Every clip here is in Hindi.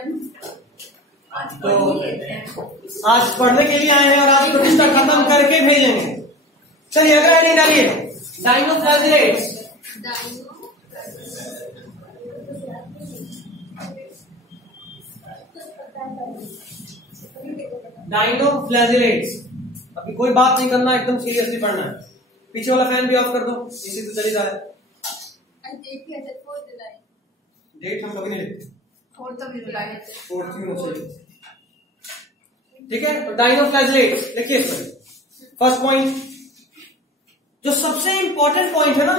तो आज पढ़ने के लिए आए हैं और आज प्रतिष्ठा खत्म करके भेजेंगे। चलिए अगर हेडिंग डालिए डायनोफ्लैजिलेट्स। डायनोफ्लैजिलेट्स। अभी कोई बात नहीं करना, एकदम सीरियसली पढ़ना है। पीछे वाला फैन भी ऑफ कर दो, इसी तो चली जा रहा है। डेट हम कभी नहीं लिखते, 4th में चाहिए। ठीक है, तो डायनोफ्लैजिलेट्स देखिए इसमें फर्स्ट पॉइंट, जो सबसे इंपॉर्टेंट पॉइंट है ना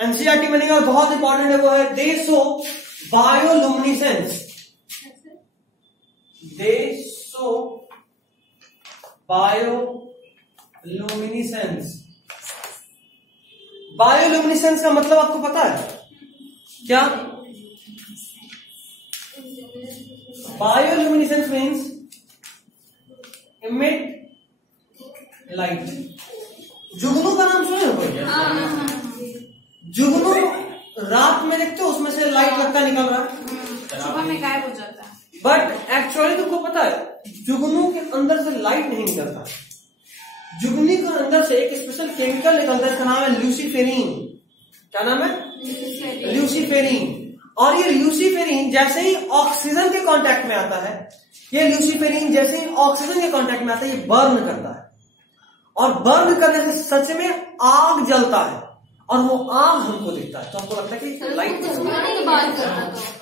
एनसीईआरटी में और बहुत इंपॉर्टेंट है, वो है दे शो बायोलुमिनेसेंस। दे शो बायोलुमिनेसेंस। बायोलुमिनेसेंस का मतलब आपको पता है क्या? Bioluminescence means emit light। जुगनू का नाम सुने हो? जुगनू रात में देखते हो, उसमें से लाइट लगता निकल रहा है, सुबह में गायब हो जाता है। बट एक्चुअली तुमको पता है जुगनू के अंदर से लाइट नहीं निकलता। जुगनी के अंदर से एक स्पेशल केमिकल निकलता है, इसका नाम है ल्यूसीफेरिन। क्या नाम है? ल्यूसीफेरिन। और ये ल्यूसीफेरिन जैसे ही ऑक्सीजन के कांटेक्ट में आता है, ये ल्यूसीफेरिन जैसे ही ऑक्सीजन के कांटेक्ट में आता है, ये बर्न करता है। और बर्न करने से सच में आग जलता है, और वो आग हमको दिखता है, तो हमको लगता है कि लाइट।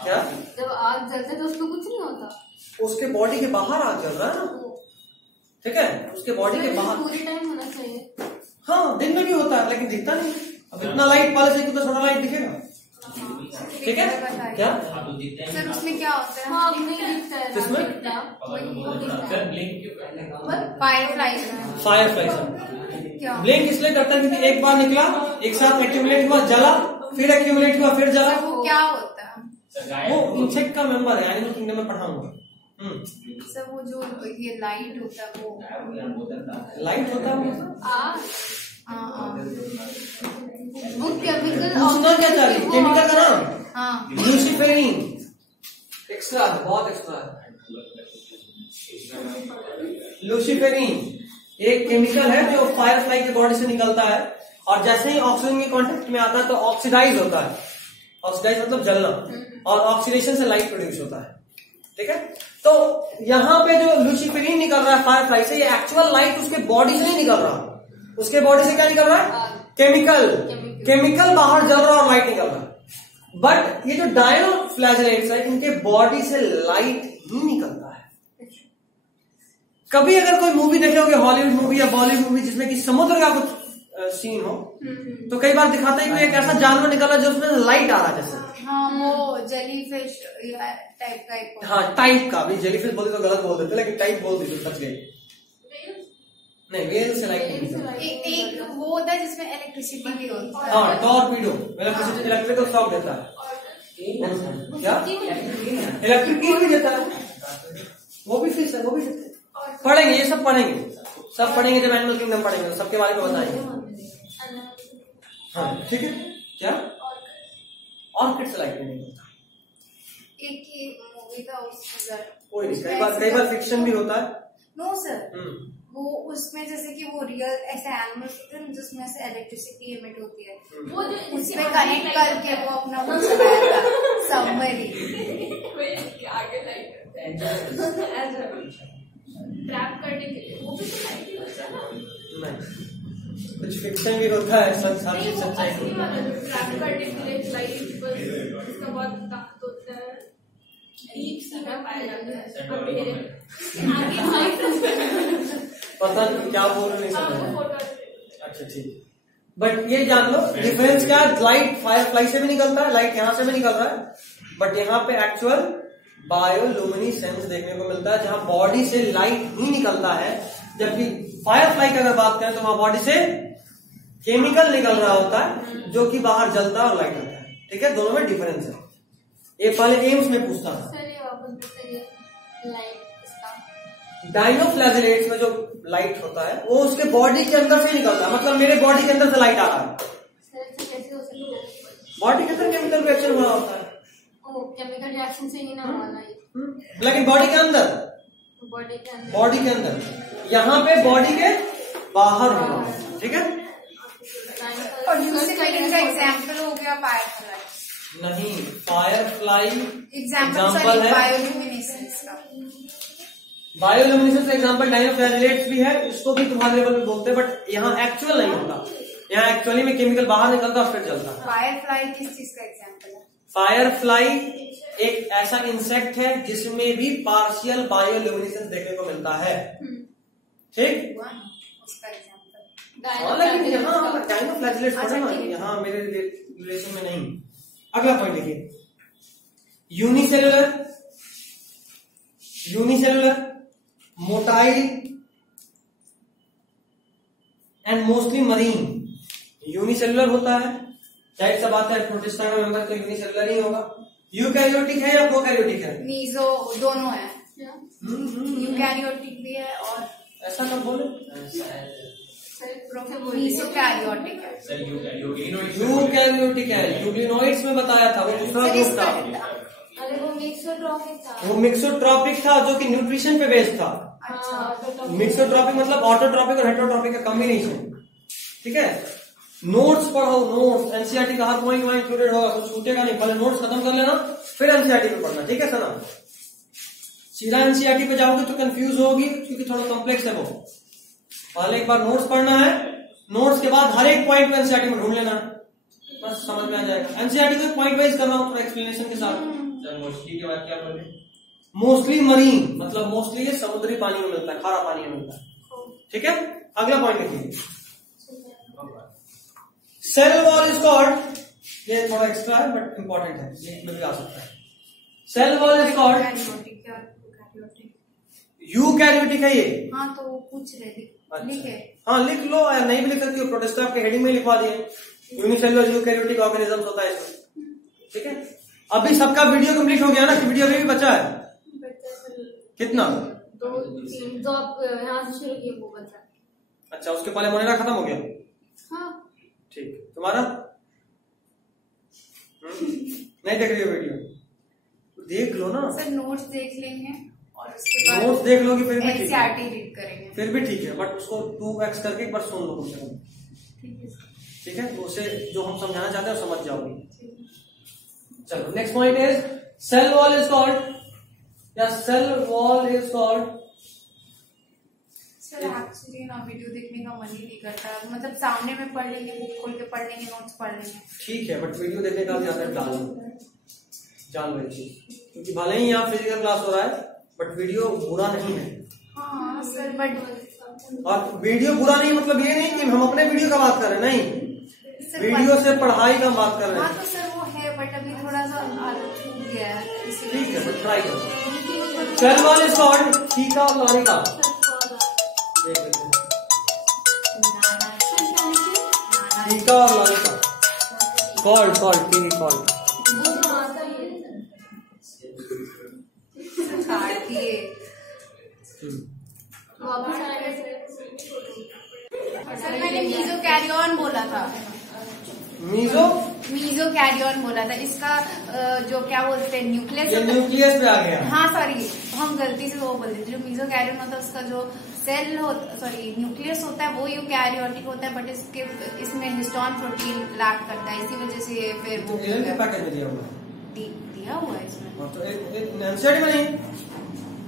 क्या जब आग जलता है तो उसको कुछ नहीं होता, उसके बॉडी के बाहर आग जल रहा है ना, ठीक है, उसके बॉडी के बाहर पूरी टाइम होना चाहिए। हाँ, दिन में भी होता है लेकिन दिखता नहीं। अब इतना लाइट पाले से कितना छोटा लाइट दिखेगा, ठीक है? क्या सर उसमें क्या होता है? हाँ, नहीं दिखता है। किसमें? फायरफ्लाई। ब्लिंक इसलिए करता है क्योंकि एक बार निकला, एक साथ एक्यूमुलेट हुआ, जला, फिर एक्यूमुलेट हुआ, फिर जला। वो क्या होता है? वो इंसेक्ट का मेंबर है, एनिमल किंगडम में पढ़ाऊंगा। सर वो जो ये लाइट होता है, वो लाइट होता है वो केमिकल। सुना क्या चाह रही? केमिकल का नाम? हाँ, ल्यूसीफेरिन। एक्स्ट्रा है, बहुत एक्स्ट्रा है। ल्यूसीफेरिन एक केमिकल है जो फायरफ्लाई की बॉडी से निकलता है, और जैसे ही ऑक्सीजन के कांटेक्ट में आता है तो ऑक्सीडाइज होता है। ऑक्सीडाइज मतलब जलना, और ऑक्सीडेशन से लाइट प्रोड्यूस होता है। ठीक है, तो यहाँ पे जो ल्यूसीफेरिन निकल रहा है फायरफ्लाई से, ये एक्चुअल लाइट उसके बॉडी से नहीं निकल रहा। उसके बॉडी से क्या निकल रहा है? केमिकल बाहर जल रहा है और लाइट निकल रहा है। बट ये जो डायनोफ्लैजिलेट्स है, इनके बॉडी से लाइट ही निकलता है। कभी अगर कोई मूवी देखे होगे, हॉलीवुड मूवी या बॉलीवुड मूवी, जिसमें कि समुद्र का कुछ सीन हो, तो कई बार दिखाता है कि एक ऐसा जानवर निकला जो उसमें लाइट आ रहा है जैसे। हाँ, वो जेलीफिश टाइप का। हाँ, टाइप का। अभी जेलीफिश बोलते तो गलत बोल देते, लेकिन टाइप बोल देते तक नहीं, वेल से लाइट नहीं निकलता। एक वो होता है जिसमें इलेक्ट्रिसिटी भी होती है। हाँ, टॉर्पीडो इलेक्ट्रिकल शॉक देता है। क्या? इलेक्ट्रिक भी देता है। वो भी फिश है, वो भी पढ़ेंगे, ये सब पढ़ेंगे, सब पढ़ेंगे जब एनिमल किंगडम पढ़ेंगे, तो सबके बारे में बताएंगे। हाँ, ठीक है। क्या? ऑर्किड से लाइट नहीं निकलता। एक ही मूवी था उसमें, कोई नहीं, कई बार फिक्शन भी होता है। नो सर, वो उसमें जैसे कि वो रियल ऐसे एनिमल्स होते हैं जिसमें से इलेक्ट्रिसिटी एमिट होती है, वो जो उसमें कनेक्ट करके वो अपना वो चलाया था सबमरीन। आगे लाइट ट्रैप करने के लिए वो भी तो लाइट होता है ना। कुछ फिक्शन भी होता है, सच्चाई ट्रैप करने के लिए लाइट, इसका बहुत ताकत होता है। पता नहीं क्या बोल रहे हैं। अच्छा, ठीक। बट ये जान लो डिफरेंस क्या है। लाइट फायरफ्लाई से भी निकलता है, लाइट यहाँ से भी निकल रहा है, बट यहाँ पे एक्चुअल बायोलुमिनेसेंस देखने को मिलता है, जहां बॉडी से लाइट ही निकलता है। जबकि फायरफ्लाई की अगर बात करें तो वहां बॉडी से केमिकल निकल रहा होता है, जो कि बाहर जलता है और लाइट आता है। ठीक है, दोनों में डिफरेंस है। ये पहले एम्स में पूछता था। डायनोफ्लैजिलेट्स में जो लाइट होता है वो उसके बॉडी के अंदर से निकलता है, मतलब मेरे बॉडी के अंदर से लाइट आ रहा है। बॉडी के अंदर केमिकल रिएक्शन हुआ होता है। वो केमिकल रिएक्शन से ही ना हुआ ना ये, लेकिन बॉडी के अंदर, बॉडी के अंदर, यहाँ पे बॉडी के बाहर होगा, ठीक है। और यूनिसेलुलर का एग्जांपल हो गया फायरफ्लाई। नहीं, फायरफ्लाई एग्जांपल है बायोल्यूमिनेसेंस का। बायोल्यूमिनेसेंस एग्जांपल डाइनोफ्लैजेलेट्स भी है, इसको भी तुम्हारे लेवल में बोलते हैं, बट यहाँ एक्चुअल नहीं होता, यहाँ एक्चुअली में केमिकल बाहर निकलता है फिर जलता है। फायरफ्लाई किस चीज का एग्जांपल है? फायरफ्लाई एक ऐसा इंसेक्ट है जिसमें भी पार्शियल बायोल्यूमिनेसेंस देखने को मिलता है, ठीक। उसका एग्जांपल लेकिन यहाँ डाइनोफ्लैजेलेट्स पढ़ा ना, यहाँ मेरे रिलेशन में नहीं। अगला पॉइंट देखिए, unicellular, unicellular, motile and mostly marine. Unicellular होता है, जाहिर सा बात है, प्रोटिस्टा का मेंबर तो यूनिसेलुलर ही होगा। यूकैरियोटिक है या प्रोकैरियोटिक है? मीजो दोनों है, यूकैरियोटिक भी है और ऐसा कब बोले, मीसोकैरियोटिक है। यूकैरियोटिक है, यूग्लिनोइड्स में बताया था, वो दूसरा ग्रुप था। अरे वो मिक्सोट्रॉपिक था, वो मिक्सोट्रॉपिक था जो कि न्यूट्रिशन पे बेस्ड था। अच्छा, मिक्सोट्रॉपिक मतलब ऑटोट्रॉपिक और हेटरोट्रॉपिक का कॉम्बिनेशन, ठीक है। नोट्स पढ़ो, नोट्स एनसीईआरटी का हर पॉइंट वहां इंक्लूडेड होगा, कुछ छूटेगा नहीं, पहले नोट्स खत्म कर लेना फिर एनसीईआरटी पे पढ़ना, ठीक है सना। सीधा एनसीईआरटी पे जाओगे तो कंफ्यूज होगी क्योंकि थोड़ा कॉम्प्लेक्स है वो। पहले एक बार नोट्स पढ़ना है, नोट्स के बाद हर एक पॉइंट एनसीईआरटी में ढूंढ लेना है, बस समझ में आ जाएगा। एनसीईआरटी को पॉइंट वाइज करना हो, थोड़ा एक्सप्लेनेशन के साथ। मोस्टली के बाद क्या बोले, मोस्टली मरीन मतलब मोस्टली ये समुद्री पानी में मिलता है, खारा पानी में मिलता है, ठीक है। अगला पॉइंट देखिए, सेल वॉल इज कॉल्ड, ये थोड़ा एक्स्ट्रा है बट इंपॉर्टेंट है, ये इसमें भी आ सकता है। Cell wall is called eukaryotic है ये। हाँ तो वो पूछ रहे थे, लिखे। हाँ लिख लो, या नहीं भी लिख सकती हो, प्रोटिस्टा आपके हेडिंग में लिखवा दिए, यूनिसेलुलर यूकैरियोटिक ऑर्गेनिज्म होता है इसमें, ठीक है। अभी सबका वीडियो कंप्लीट हो गया ना, कि वीडियो अभी भी बचा है? कितना? दो आप यहाँ से शुरू किए वो बचा। अच्छा, उसके पहले मोनेरा खत्म हो गया? हाँ ठीक। तुम्हारा नहीं देख रही हो वीडियो? देख लो ना सर, नोट्स देख लेंगे और उसके बाद नोट्स देख लोगे फिर भी ठीक है, एनसीईआरटी रीड करेंगे फिर भी ठीक है, बट उसको 2x करके एक बार सुन लो कम से कम, ठीक है। तो उसे जो हम समझाना चाहते हैं समझ जाओगे। चलो next point is cell wall is called, या cell wall is called. Sir actually ना वीडियो देखने का मन ही नहीं करता, मतलब सामने में पढ़ लेंगे, बुक खोल के पढ़ लेंगे, नोट्स पढ़ लेंगे, ठीक है, बट वीडियो देखने का भी आदत जान लो चीज, क्योंकि भले ही यहाँ फिजिकल क्लास हो रहा है बट वीडियो बुरा नहीं है। हाँ सर, बट और वीडियो बुरा नहीं मतलब ये नहीं कि हम अपने वीडियो का बात कर रहे हैं, नहीं, वीडियो से पढ़ाई का बात कर रहे हैं। हाँ तो सर वो है, बट अभी थोड़ा सा आदत छूट गया है, ठीक है, बट ट्राई करो। Cell wall is called theca और लॉरिका। थीका और lorica, called called called sir मैंने मीजोकैरियन बोला था, मीजोकैरियन बोला था। इसका जो क्या बोलते हैं न्यूक्लियस, ये न्यूक्लियस पे आ गया। हाँ सॉरी, हम गलती से वो बोल देते। जो मीजोकैरियन होता है उसका जो सेल होता, सॉरी न्यूक्लियस होता है वो यूकैरियोटिक होता है, बट इसमें हिस्टोन प्रोटीन लैक करता है, इसी वजह से फिर वो पैकेज में दिया हुआ है इसमें। तो एनसीईआरटी में नहीं,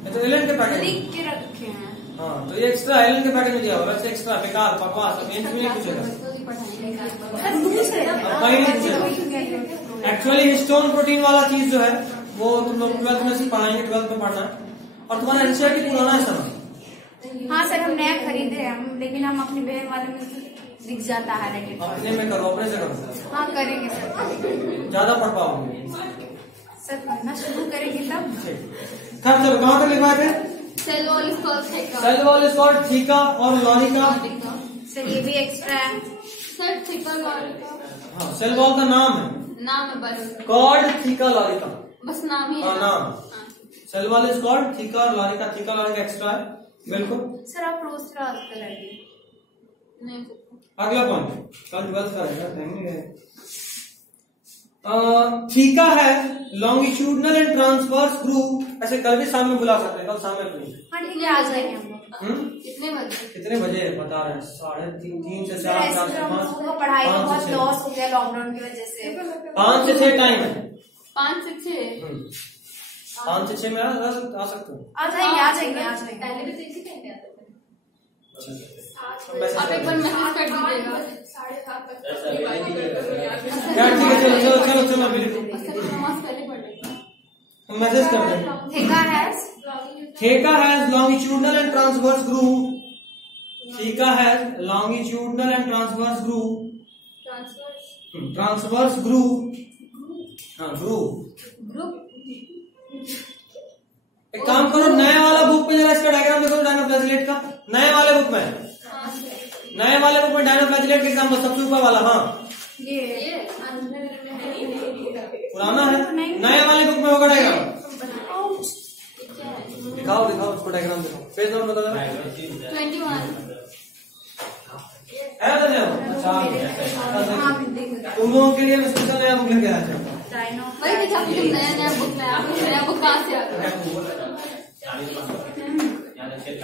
तो एलन के पैकेज लिख के रखे हैं। हाँ, तो ये एक्स्ट्रा एलन के पैकेज में दिया हुआ है, एक्स्ट्रा बेकार बकवास, अब नहीं पूछेगा, कहीं नहीं पूछेगा। एक्चुअली हिस्टोन प्रोटीन वाला चीज जो है वो तुम लोग 12th में से पढ़ाएंगे, 12th में पढ़ना है, और तुम्हारा एनसीईआरटी पुराना है सर। हाँ सर, हम नया खरीदे हैं, लेकिन हम अपनी बहन वाले में दिख जाता है, अपने में करो, अपने से करो। हाँ करेंगे सर, ज्यादा पढ़ पाओगे सर, पढ़ना शुरू करेंगे तब। खैर चलो, कहाँ तक लिखवाए थे? Cell wall is called theca, cell wall is called theca और लॉरिका। सर ये भी एक्स्ट्रा है सर, थीका लॉरिका। हाँ, सेल वॉल का नाम है, नाम है बस, कॉल्ड थीका लॉरिका, बस नाम ही है। हाँ नाम। Cell wall is called theca और लॉरिका, थीका लॉरिका एक्स्ट्रा है, बिल्कुल। सर आप रोज का आंसर आइए। नहीं, अगला पॉइंट कल 12th का रहेगा, टाइम नहीं रहेगा। थीका है लॉन्गिट्यूडनल एंड ट्रांसवर्स ग्रूव, ऐसे कल भी शाम में बुला सकते हैं, कल शाम में अपनी। हाँ ठीक है, आ जाएंगे हम लोग। कितने बजे? कितने बजे बता रहे हैं? 3:30 से 4, 4 से 5, पढ़ाई का बहुत लॉस हो गया लॉकडाउन की वजह से। 5 से 6 टाइम है। 5 से 6? 5 से 6 में आ सकते हो। आ जाएंगे आ जाएंगे आ जाएंगे। पहले भी तो इसी टाइम पे आते थे। मैसेज आप एक बार मैसेज कर दीजिएगा। 7:30 चलो चलो चलो अभी लिखो, नमाज पहले पढ़ लेंगे। मैसेज कर दें। Theca has longitudinal and transverse groove, theca has longitudinal and transverse groove, transverse groove, हाँ ग्रूव। एक काम करो, नए वाला बुक में जरा इसका डायग्राम देखो, डायनोफ्लैजिलेट का नए वाले बुक में, नए वाले बुक में डायनोफ्लैजिलेट का एग्जाम्पल सबसे ऊपर वाला। हाँ ये पुराना है, नए वाले बुक में होगा डायग्राम। दिखाओ दिखाओ उसको, डायग्राम दिखाओ, पेज नंबर बताओ। 21 है ना? अच्छा तुम लोगों के लिए मैं स्पेशल नया बुक लेके आया था। वही दिखा, नया बुक में नया बुक कहाँ से आ गया?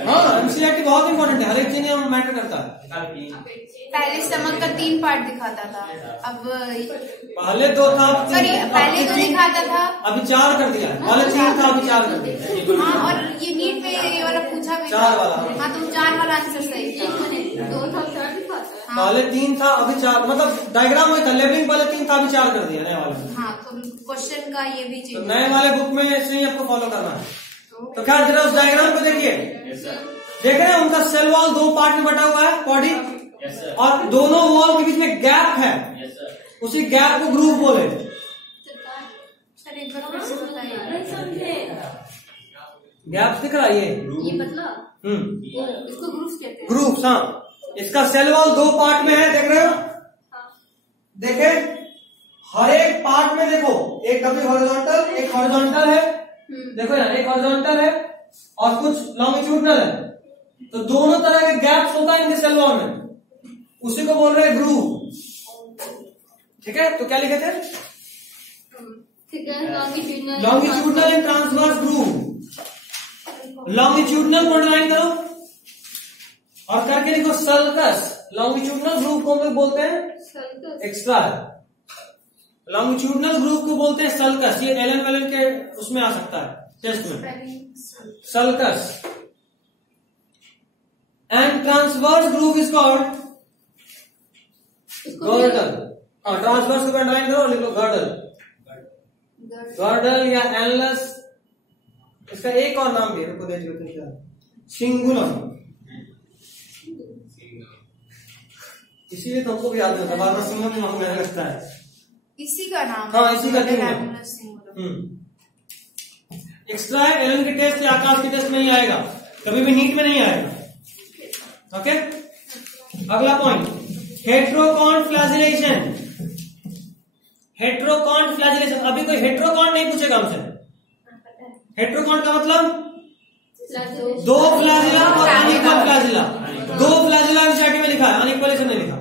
हाँ एमसीईआरटी बहुत इंपॉर्टेंट है, हर एक चीज में मैटर करता है। पहले स्टमक का 3 पार्ट दिखाता था, अब पहले 2 था, पहले 2 दिखाता था, अभी 4 कर दिया। पहले 3 था, अभी 4 कर दिया। हाँ और ये नीट में ये वाला पूछा भी 4 वाला। हाँ तो 4 वाला आंसर सही था। 2 था 4 दिखाता है। पहले 3 था, अभी 4, मतलब डायग्राम वही था, लेबलिंग पहले 3 था, अभी 4 कर दिया नए वाले में। हाँ तो क्वेश्चन का ये भी तो चीज नए वाले बुक में ऐसे ही आपको फॉलो करना है। तो क्या जरा उस डायग्राम को देखिए, देख रहे हैं उनका सेल वॉल 2 पार्ट में बटा हुआ है बॉडी, और दोनों वॉल के बीच में गैप है, उसी गैप को ग्रूव बोले। सर एक बार फिर से बताइए। गैप दिख रहा है ये बदला इसको ग्रुप्स कहते हैं। ग्रुप्स, हाँ। इसका सेल वॉल 2 पार्ट में है, देख रहे हो? देखे हर एक पार्ट में देखो, एक कभी हॉरिजॉन्टल, एक हॉरिजॉन्टल है, देखो यार एक हॉरिजॉन्टल है और कुछ लॉन्गिट्यूडनल है, तो दोनों तरह के गैप्स होता है इनके सेल वॉल में, उसी को बोल रहे हैं ग्रूव। ठीक है, तो क्या लिखे थे? Longitudinal and transverse groove. Longitudinal को अंडरलाइन करो और करके लिखो सल्कस। लॉन्गिट्यूडनल ग्रूव को हम लोग बोलते हैं एक्स्ट्रा, लॉन्गिट्यूडनल ग्रूव को बोलते हैं सल्कस। ये एलएन के उसमें आ सकता है टेस्ट में, sulcus. And transverse groove is called girdle. हाँ ट्रांसवर्स को अंडरलाइन करो, लिख लो गर्डल, गर्डल या एनलस। इसका एक और नाम भी है, देखो देख लो, सिंगुलम। इसीलिए तुमको भी याद नहीं होता, बार बार सिंगल दिमाग में लगता है। इसी का नाम, हाँ इसी का एक्स्ट्रा है, एलन के टेस्ट या आकाश के टेस्ट में नहीं आएगा, कभी भी नीट में नहीं आएगा। ओके, अगला पॉइंट, हेट्रोकॉन्ट फ्लैजिलेशन। हेट्रोकॉन्ट फ्लैजिलेशन, अभी कोई हेट्रोकॉन्ट नहीं पूछेगा हमसे। हेट्रोकॉन्ट का मतलब 2 फ्लैजिला और अनइक्वल फ्लैजिला। 2 फ्लैजिला एनसीईआरटी में लिखा है, अनइक्वल नहीं लिखा।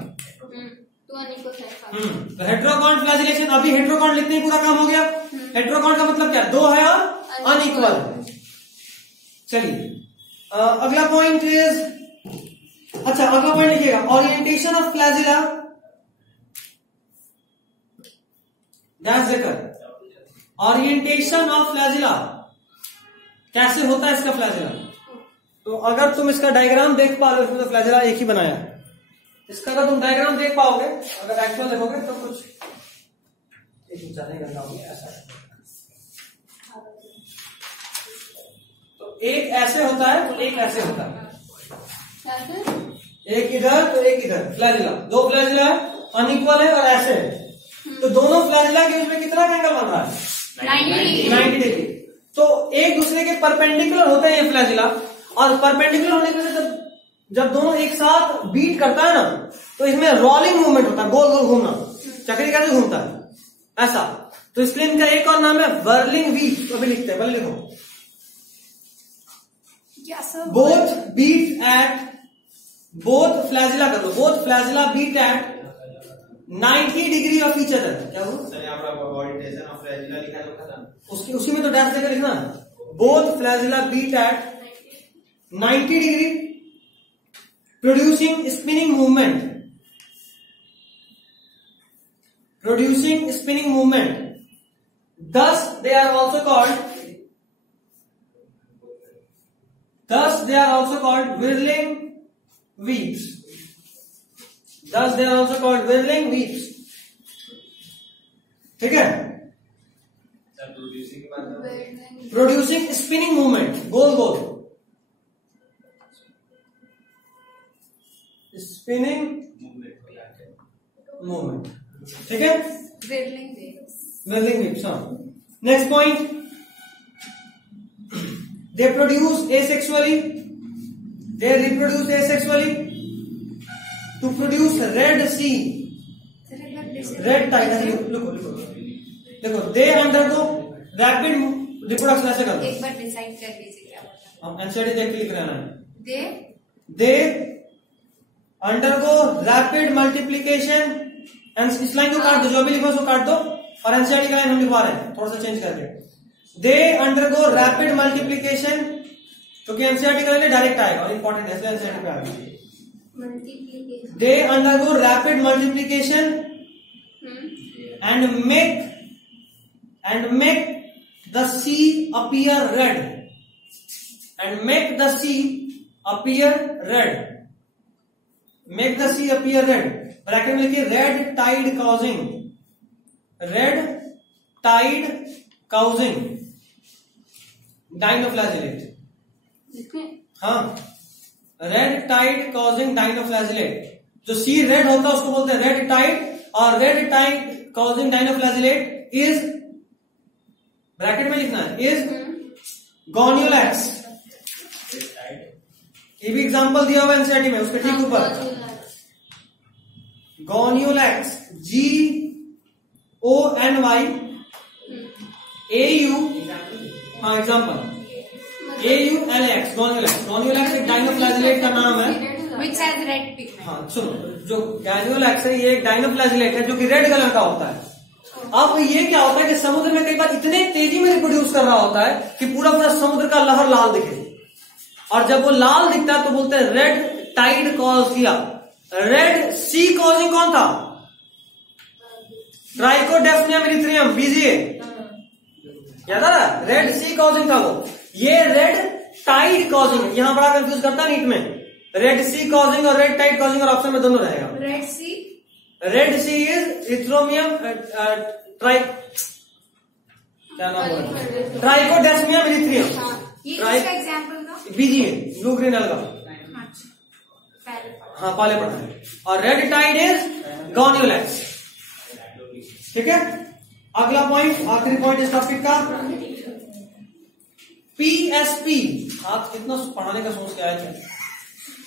तो हेट्रोकॉन्ट फ्लैजिलेशन, अभी हेट्रोकॉन्ट लिखते ही पूरा काम हो गया। हेट्रोकॉन्ट का मतलब क्या? 2 है और अनइक्वल। चलिए अगला पॉइंट इज, अच्छा अगला पॉइंट लिखिएगा, ओरिएंटेशन ऑफ फ्लैजिला। ध्यान से कर, ओरिएंटेशन ऑफ फ्लैजिला कैसे होता है इसका फ्लैजिला। तो अगर तुम इसका डायग्राम देख पा रहे हो, इसमें तो फ्लैजिला एक ही बनाया है, इसका अगर तुम डायग्राम देख पाओगे, अगर एक्चुअल देखोगे तो कुछ ज्यादा ही गंदा होगा ऐसा। तो एक ऐसे होता है, तो एक ऐसे होता है, एक इधर तो एक इधर, फ्लैजिला। 2 फ्लैजिला है, अनइक्वल है और ऐसे है, तो दोनों फ्लैजिला के बीच में कितना एंगल बन रहा है? 90 डिग्री। तो एक दूसरे के परपेंडिकुलर होते हैं ये फ्लैजिला, और परपेंडिकुलर होने की वजह से जब दोनों एक साथ बीट करता है ना, तो इसमें रोलिंग मूवमेंट होता है, गोल गोल घूमना, चक्री कैसे घूमता है ऐसा। तो इसलिए इनका एक और नाम है वर्लिंग वीट। तो अभी लिखते हैं, पहले लिखो, both beat at, both flagella कर दो, both flagella beat at 90 degree of each other. क्या वो सर यहाँ पर बॉडी टेंशन ऑफ फ्लैजिला लिखा है तो खत्म। उसकी उसी में तो डैश देकर लिखना, both flagella beat at 90 degree producing spinning movement, producing spinning movement. Thus they are also called whirling weaves. Thus they are also called whirling weaves. ठीक है, सर प्रोड्यूसिंग की बात है, producing spinning movement, गोल गोल स्पिनिंग मूवमेंट। ठीक है, whirling waves. whirling waves। हाँ, next point, they produce asexually, they reproduce asexually to produce red sea, red tide। देखो they undergo rapid reproduction। ऐसे कर एक बार डिसाइड कर लीजिए क्या होता हम एनसीईआरटी देख के लिख रहे हैं। दे अंडरगो रैपिड मल्टीप्लीकेशन एंड इस लाइन को काट दो, जो भी लिखो उसको काट दो, और एनसीईआरटी का लाइन हम लिखवा रहे हैं थोड़ा सा चेंज करके। दे अंडरगो रैपिड मल्टीप्लीकेशन, क्योंकि एनसीईआरटी का लाइन डायरेक्ट आएगा और इंपॉर्टेंट है, इसलिए एनसीईआरटी पे आएगा। They undergo rapid multiplication and make the sea appear red, and make the sea appear red, make the sea appear red. Bracket में लिखिए red tide causing, red tide causing dinoflagellate. हाँ, रेड टाइड काउजिंग डाइनोफ्लैजिलेट। जो सी रेड होता है उसको बोलते हैं रेड टाइड, और red tide causing dinoflagellate is, bracket में लिखना है, इज गोनियोलैक्स। ये भी एग्जांपल दिया हुआ एनसीईआरटी में, उसके ठीक ऊपर गोनियोलैक्स, GONY AU, हाँ एग्जांपल AULX, गोनियोलैक्स। गोनियोलैक्स एक डाइनोफ्लैजिलेट का नाम है which has red pigment. हाँ सुनो, जो गोनियोलैक्स है ये एक डाइनोफ्लैजिलेट है जो कि रेड कलर का होता है। अब ये क्या होता है कि समुद्र में कई बार इतने तेजी में रिप्रोड्यूस कर रहा होता है कि पूरा पूरा समुद्र का लहर लाल दिखे, और जब वो लाल दिखता है तो बोलते हैं रेड टाइड कॉज किया। रेड सी कॉजिंग कौन था? ट्राइकोडेस्मियम इरिथ्रियम, बीजीए, याद आ रहा? रेड सी कॉजिंग था वो। ये रेड टाइड कॉजिंग, यहां बड़ा कंफ्यूज करता है नीट में, रेड सी कॉजिंग और रेड टाइड कॉजिंग, और ऑप्शन में दोनों रहेगा। रेड सी इज इथ्रोमियम क्या नाम बोला, ट्राइकोडेस्मियम इरिथ्रियम, ये इसका एग्जांपल था बीजीए, ब्लू ग्रीन अलगा। हाँ पहले पढ़ा है। और रेड टाइड इज गोनियोलैक्स। ठीक है, अगला पॉइंट, आखिरी पॉइंट इस टॉपिक का, PSP। आप कितना पढ़ाने का सोच के आए थे?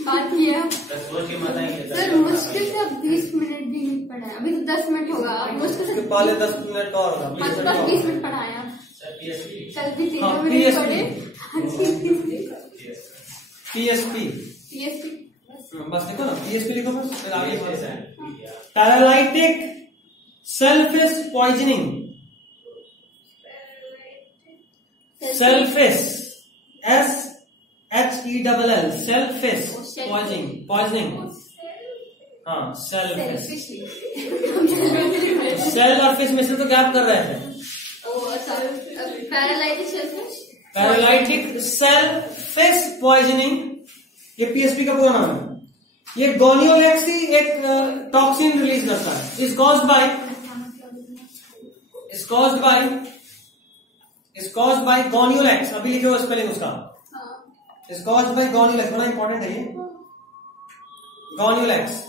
बात किया सोच के मत आएंगे सर, मुश्किल से 20 मिनट भी नहीं पढ़ाया, अभी तो 10 मिनट होगा, मुश्किल से पहले 10 मिनट का और होगा, 20 मिनट पढ़ाया। सर PSP, कल भी 13 हाँ, मिनट PSP। पढ़े। PSP बस लिखो ना, PSP लिखो बस, फिर आगे paralytic selfish poisoning, selfish SHELL, selfish poisoning. हाँ सेल्फिश, सेल और फिश में से तो गैप कर रहे हैं। पैरालाइटिक सेल्फिश पॉइजनिंग, ये PSP का पूरा नाम है। ये गोनियोलैक्स ही एक टॉक्सिन रिलीज करता है, इज कॉज्ड बाय गोनियोलैक्स। अभी लिखे हुआ स्पेलिंग उसका, इज कॉज्ड बाय गोनियोलैक्स, बड़ा इंपॉर्टेंट है ये। गोनियोलैक्स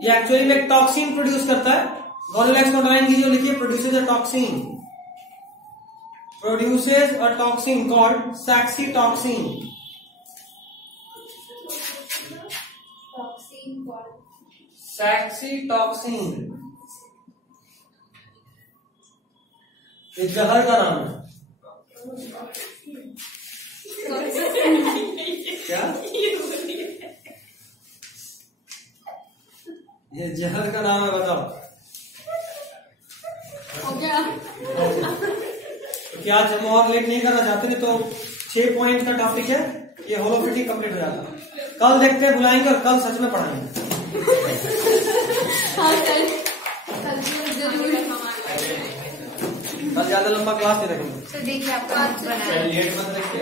ये एक्चुअली में एक टॉक्सिन प्रोड्यूस करता है। गोनियोलैक्स को अंडरलाइन कीजिए, लिखिए प्रोड्यूसेस अ टॉक्सिन कॉल्ड सैक्सीटॉक्सिन। सैक्सीटॉक्सिन ये जहर का नाम है। क्या? ये जहर का नाम है, बताओ। कि आज हम और लेट नहीं करना चाहते थे, तो 6 पॉइंट का टॉपिक है ये, होलो फिटिंग कंप्लीट हो जाता। कल देखते हैं, बुलाएंगे और कल सच में पढ़ाएंगे। हाँ जरूर। कल ज्यादा लंबा क्लास नहीं रखेंगे। तो देखिए आपका बनाया। लेट मत रखिए।